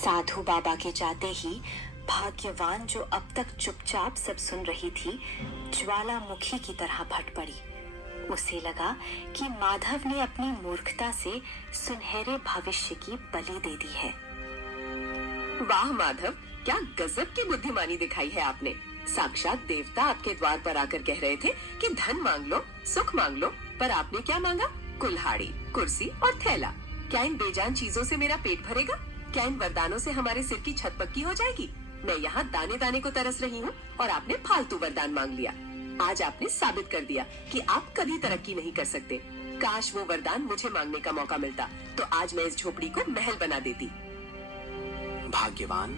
साधु बाबा के जाते ही भाग्यवान, जो अब तक चुपचाप सब सुन रही थी, ज्वालामुखी की तरह फट पड़ी। उसे लगा कि माधव ने अपनी मूर्खता से सुनहरे भविष्य की बलि दे दी है। वाह माधव, क्या गजब की बुद्धिमानी दिखाई है आपने। साक्षात देवता आपके द्वार पर आकर कह रहे थे कि धन मांग लो, सुख मांग लो, पर आपने क्या मांगा? कुल्हाड़ी, कुर्सी और थैला। क्या इन बेजान चीजों से मेरा पेट भरेगा? क्या इन वरदानों से हमारे सिर की छत पक्की हो जाएगी? मैं यहाँ दाने दाने को तरस रही हूँ और आपने फालतू वरदान मांग लिया। आज आपने साबित कर दिया कि आप कभी तरक्की नहीं कर सकते। काश वो वरदान मुझे मांगने का मौका मिलता, तो आज मैं इस झोपड़ी को महल बना देती। भाग्यवान,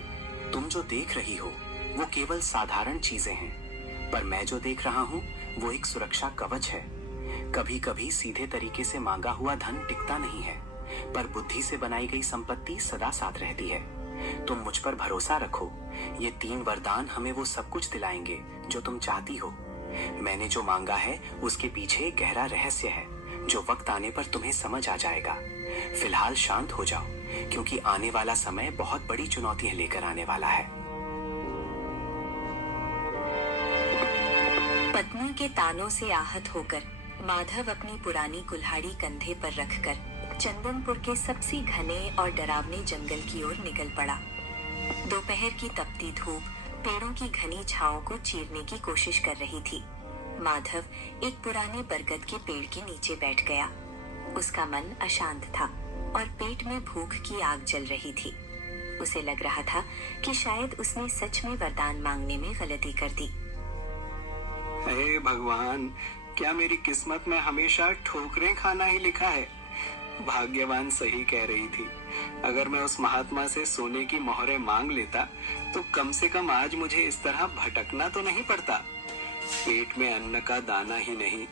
तुम जो देख रही हो वो केवल साधारण चीजें हैं, पर मैं जो देख रहा हूँ वो एक सुरक्षा कवच है। कभी कभी सीधे तरीके से मांगा हुआ धन टिकता नहीं है, पर बुद्धि से बनाई गई संपत्ति सदा साथ रहती है। तुम मुझ पर भरोसा रखो, ये 3 वरदान हमें वो सब कुछ दिलाएंगे जो तुम चाहती हो। मैंने जो मांगा है उसके पीछे एक गहरा रहस्य है, जो वक्त आने पर तुम्हें समझ आ जाएगा। फिलहाल शांत हो जाओ, क्योंकि आने वाला समय बहुत बड़ी चुनौतियां लेकर आने वाला है। पत्नी के तानों से आहत होकर माधव अपनी पुरानी कुल्हाड़ी कंधे पर रखकर चंदनपुर के सबसे घने और डरावने जंगल की ओर निकल पड़ा। दोपहर की तपती धूप पेड़ों की घनी छांव को चीरने की कोशिश कर रही थी। माधव एक पुराने बरगद के पेड़ के नीचे बैठ गया। उसका मन अशांत था और पेट में भूख की आग जल रही थी। उसे लग रहा था कि शायद उसने सच में वरदान मांगने में गलती कर दी। हे भगवान, क्या मेरी किस्मत में हमेशा ठोकरें खाना ही लिखा है? भाग्यवान सही कह रही थी। अगर मैं उस महात्मा से सोने की मोहरें मांग लेता तो कम से कम आज मुझे इस तरह भटकना तो नहीं पड़ता। पेट में अन्न का दाना ही नहीं,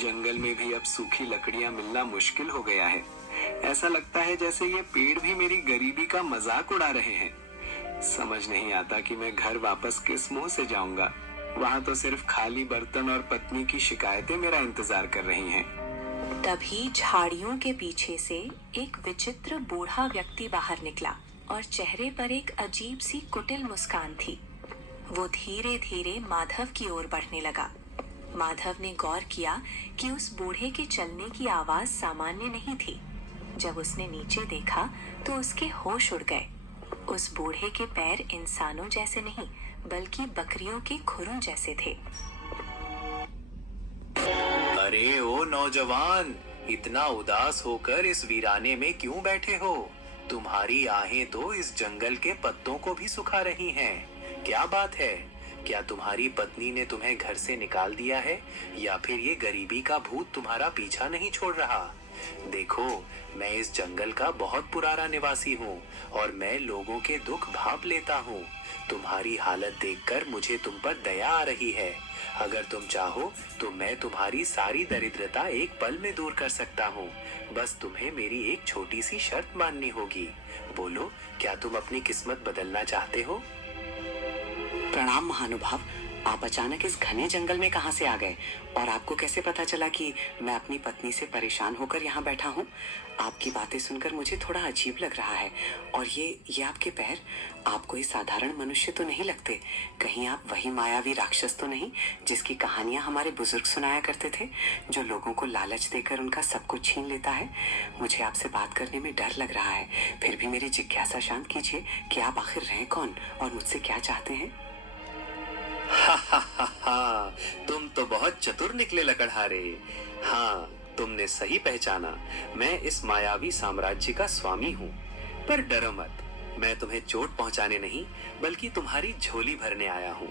जंगल में भी अब सूखी लकड़ियां मिलना मुश्किल हो गया है। ऐसा लगता है जैसे ये पेड़ भी मेरी गरीबी का मजाक उड़ा रहे हैं। समझ नहीं आता कि मैं घर वापस किस मुंह से जाऊंगा। वहाँ तो सिर्फ खाली बर्तन और पत्नी की शिकायतें मेरा इंतजार कर रही हैं। तभी झाड़ियों के पीछे से एक विचित्र बूढ़ा व्यक्ति बाहर निकला और चेहरे पर एक अजीब सी कुटिल मुस्कान थी। वो धीरे धीरे माधव की ओर बढ़ने लगा। माधव ने गौर किया कि उस बूढ़े के चलने की आवाज सामान्य नहीं थी। जब उसने नीचे देखा तो उसके होश उड़ गए। उस बूढ़े के पैर इंसानों जैसे नहीं, बल्कि बकरियों के खुरों जैसे थे। अरे ओ नौजवान, इतना उदास होकर इस वीराने में क्यों बैठे हो? तुम्हारी आहें तो इस जंगल के पत्तों को भी सुखा रही हैं। क्या बात है? क्या तुम्हारी पत्नी ने तुम्हें घर से निकाल दिया है, या फिर ये गरीबी का भूत तुम्हारा पीछा नहीं छोड़ रहा? देखो, मैं इस जंगल का बहुत पुराना निवासी हूँ और मैं लोगों के दुख भांप लेता हूँ। तुम्हारी हालत देखकर मुझे तुम पर दया आ रही है। अगर तुम चाहो तो मैं तुम्हारी सारी दरिद्रता एक पल में दूर कर सकता हूँ। बस तुम्हें मेरी एक छोटी सी शर्त माननी होगी। बोलो, क्या तुम अपनी किस्मत बदलना चाहते हो? प्रणाम महानुभाव, आप अचानक इस घने जंगल में कहां से आ गए और आपको कैसे पता चला कि मैं अपनी पत्नी से परेशान होकर यहाँ बैठा हूँ? आपकी बातें सुनकर मुझे थोड़ा अजीब लग रहा है। और ये आपके पैर, आप कोई साधारण मनुष्य तो नहीं लगते। कहीं आप वही मायावी राक्षस तो नहीं जिसकी कहानियां हमारे बुजुर्ग सुनाया करते थे, जो लोगों को लालच देकर उनका सब कुछ छीन लेता है? मुझे आपसे बात करने में डर लग रहा है, फिर भी मेरी जिज्ञासा शांत कीजिए कि आप आखिर हैं कौन और मुझसे क्या चाहते हैं? तुम तो बहुत चतुर निकले लकड़हारे। हाँ, तुमने सही पहचाना। मैं इस मायावी साम्राज्य का स्वामी हूँ। पर डरो मत, मैं तुम्हें चोट पहुँचाने नहीं बल्कि तुम्हारी झोली भरने आया हूँ।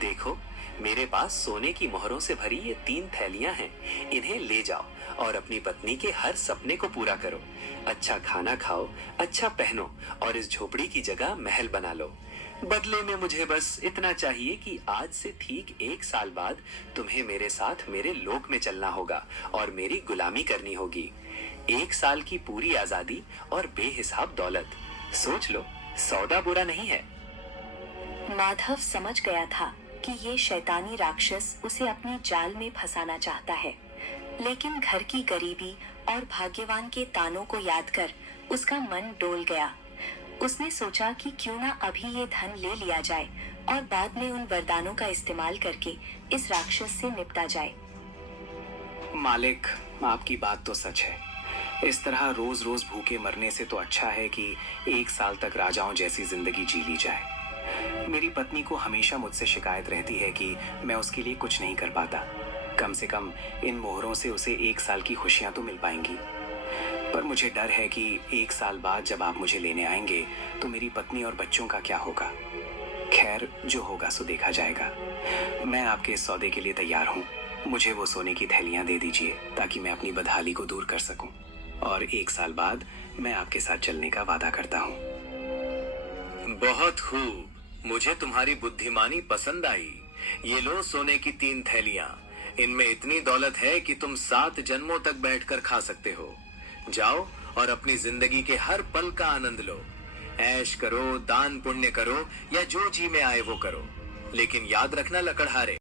देखो, मेरे पास सोने की मोहरों से भरी ये 3 थैलियां हैं। इन्हें ले जाओ और अपनी पत्नी के हर सपने को पूरा करो। अच्छा खाना खाओ, अच्छा पहनो और इस झोपड़ी की जगह महल बना लो। बदले में मुझे बस इतना चाहिए कि आज से ठीक 1 साल बाद तुम्हें मेरे साथ मेरे लोक में चलना होगा और मेरी गुलामी करनी होगी। 1 साल की पूरी आजादी और बेहिसाब दौलत। सोच लो, सौदा बुरा नहीं है। माधव समझ गया था कि ये शैतानी राक्षस उसे अपने जाल में फंसाना चाहता है, लेकिन घर की गरीबी और भाग्यवान के तानों को याद कर उसका मन डोल गया। उसने सोचा कि क्यों ना अभी ये धन ले लिया जाए और बाद में उन वरदानों का इस्तेमाल करके इस राक्षस से निपटा जाए। मालिक, आपकी बात तो सच है। इस तरह रोज रोज भूखे मरने से तो अच्छा है कि 1 साल तक राजाओं जैसी जिंदगी जी ली जाए। मेरी पत्नी को हमेशा मुझसे शिकायत रहती है कि मैं उसके लिए कुछ नहीं कर पाता। कम से कम इन मोहरों से उसे 1 साल की खुशियां तो मिल पाएंगी। पर मुझे डर है कि 1 साल बाद जब आप मुझे लेने आएंगे तो मेरी पत्नी और बच्चों का क्या होगा। खैर, जो होगा सो देखा जाएगा। मैं आपके इस सौदे के लिए तैयार हूँ। मुझे वो सोने की थैलियां दे दीजिए ताकि मैं अपनी बदहाली को दूर कर सकूं, और 1 साल बाद मैं आपके साथ चलने का वादा करता हूँ। बहुत खूब, मुझे तुम्हारी बुद्धिमानी पसंद आई। ये लो सोने की 3 थैलियां। इनमें इतनी दौलत है कि तुम 7 जन्मों तक बैठकर खा सकते हो। जाओ और अपनी जिंदगी के हर पल का आनंद लो। ऐश करो, दान पुण्य करो, या जो जी में आए वो करो, लेकिन याद रखना लकड़हारे,